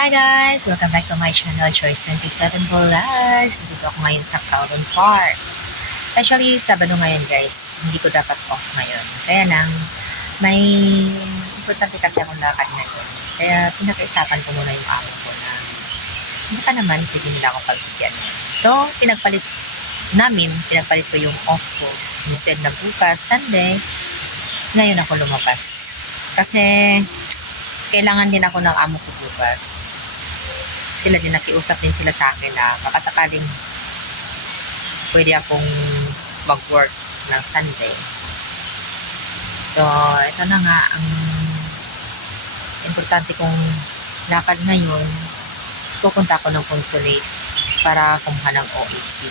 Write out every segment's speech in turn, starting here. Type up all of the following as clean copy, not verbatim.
Hi guys! Welcome back to my channel, Joyce27 Vlogs. Dito ako ngayon sa Cowden Park. Actually, Sabado ngayon guys. Hindi ko dapat off ngayon. Kaya lang, may importante kasi akong lakad ngayon. Kaya pinakaisapan ko muna yung amo ko na baka naman pwede nila ako pagbigyan. So, pinagpalit ko yung off ko. Instead na bukas, Sunday, ngayon ako lumabas. Kasi, kailangan din ako ng amo ko bukas. Sila din, nakiusap din sila sa akin na baka sakaling pwede akong mag-work ng Sunday. So, ito na nga ang importante kong lakad ngayon. Pupunta ako ng consulate para kumuha ng OAC.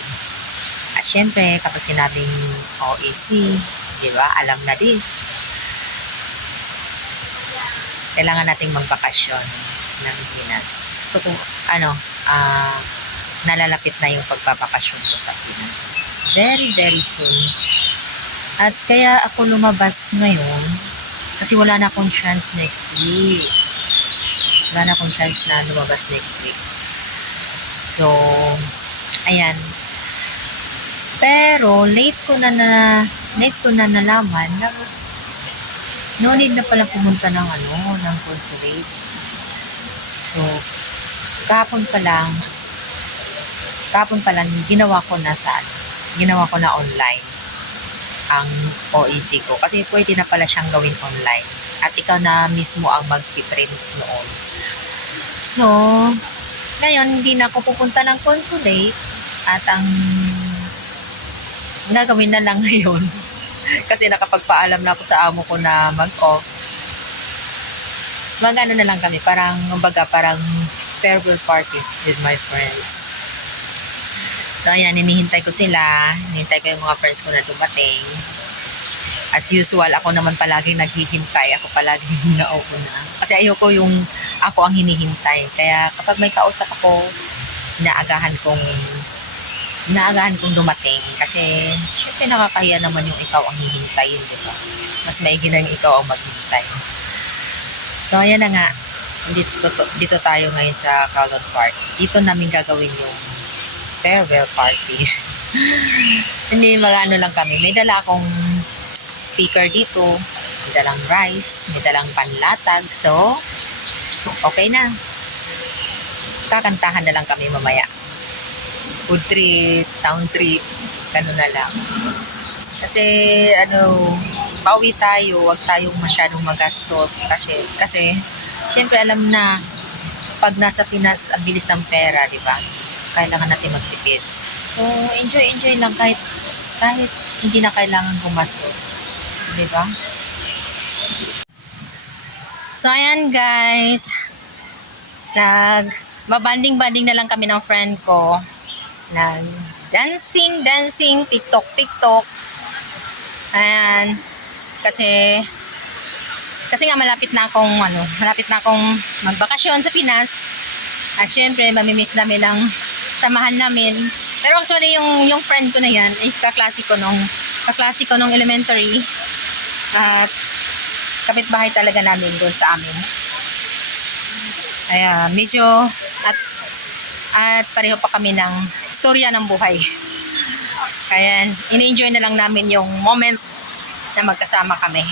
At syempre, kapag sinabing OAC, di ba, alam na this. Kailangan nating magbakasyon ng Pinas. Gusto ko, nalalapit na yung pagbabakasyon ko sa Pinas. Very, very soon. At kaya ako lumabas ngayon, kasi wala na akong chance next week. Wala na akong chance na lumabas next week. So, ayan. Pero, late ko na nalaman na no need na pala pumunta ng consulate. So, kahapon pa lang ginawa ko na online ang OEC ko. Kasi pwede na pala siyang gawin online. At ikaw na mismo ang mag-print noon. So, ngayon, hindi na ako pupunta ng consulate. At ang gagawin na lang ngayon, kasi nakapagpaalam na ako sa amo ko na mag-off. Mag-ano na lang kami, parang farewell party with my friends. So, ayan, hinihintay ko sila. Hinihintay ko yung mga friends ko na dumating. As usual, ako naman palaging naghihintay. Ako palaging nauuna. Kasi ayoko yung ako ang hinihintay. Kaya kapag may kausap ako, inaagahan kong dumating. Kasi, syempre nakakahiya naman yung ikaw ang hihintayin, di ba? Mas maigi na yung ikaw ang maghintay. So, ayan na nga. Dito tayo ngayon sa Cowden Park. Dito namin gagawin yung farewell party. Hindi, mag-ano lang kami. May dala akong speaker dito. May dalang rice. May dalang panlatag. So, okay na. Kakantahan na lang kami mamaya. Food trip, sound trip, gano'n na lang. Kasi, pauwi tayo, huwag tayong masyadong magastos. Kasi, syempre alam na, pag nasa Pinas, ang bilis ng pera, di ba? Kailangan natin magtipid. So, enjoy lang kahit hindi na kailangan gumastos. Di ba? So, ayan guys. Mabanding-banding na lang kami ng friend ko. Dancing, TikTok. Ayan. Kasi nga malapit na akong magbakasyon sa Pinas. At syempre, mamimiss namin ang samahan namin. Pero actually, yung friend ko na yan is kaklase ko nung elementary. At kapitbahay talaga namin doon sa amin. Kaya medyo at pareho pa kami ng istorya ng buhay. Kaya in-enjoy na lang namin yung moment na magkasama kami.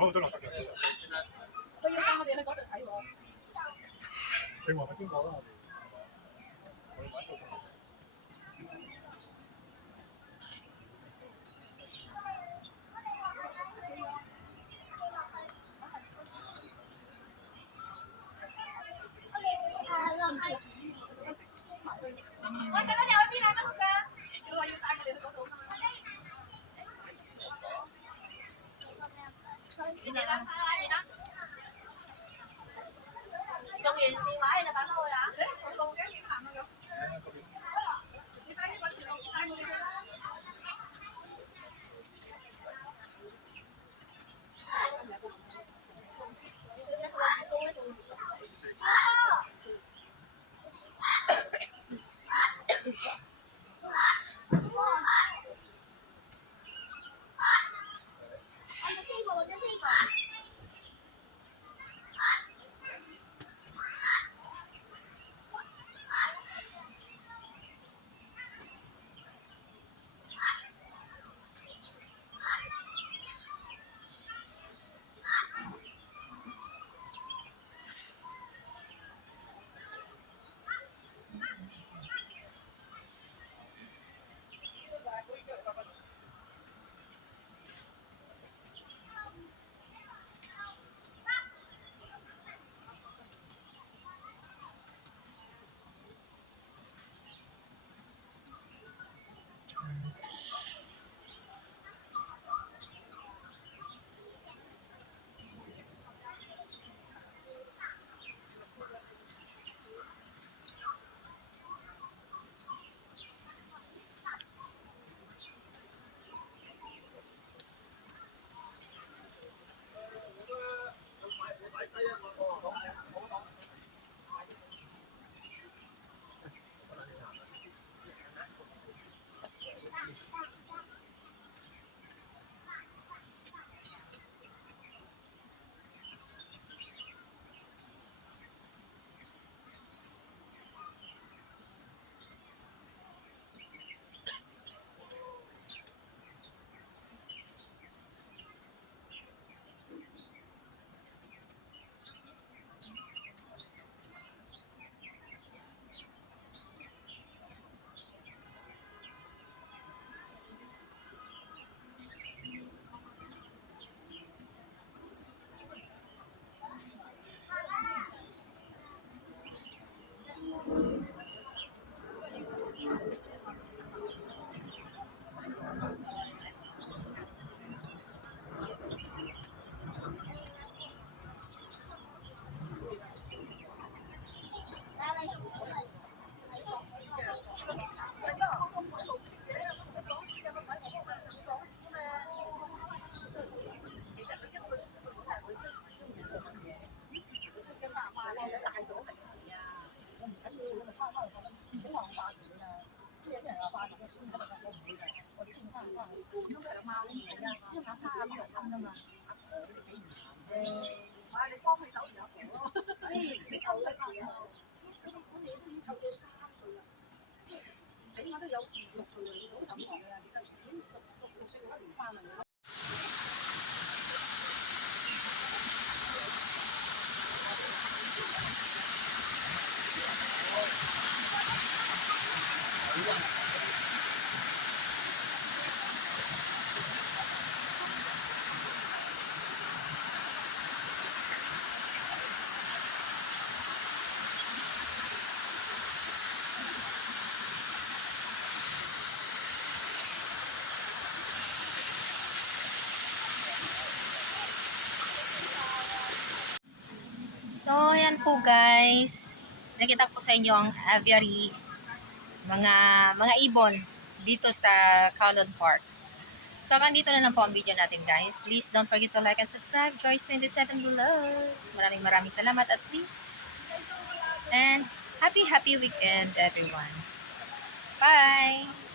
哦，得啦，得啦，佢要帶我哋去嗰度睇喎。正話咪經過啦，我哋揾到。我成日有邊啊？得㗎？佢話要帶我哋去嗰度。你哋啦，你啦。用完電話你就擺翻去啦。我路嘅點行啊咁？你快啲揾條路帶我哋去啦。你幫佢走唔有嘅咯，你湊得佢啊！我哋都已經湊到3歲啦，即係起碼都有5、6歲啦，好感動嘅，你已經6歲1年班啦。So, ayan po guys. Nakita ko sa inyo ang aviary, mga ibon dito sa Kowloon Park. So, hanggang dito na lang po ang video natin guys. Please don't forget to like and subscribe. Joyce27 Vlogs. Maraming salamat at please. And happy weekend everyone. Bye!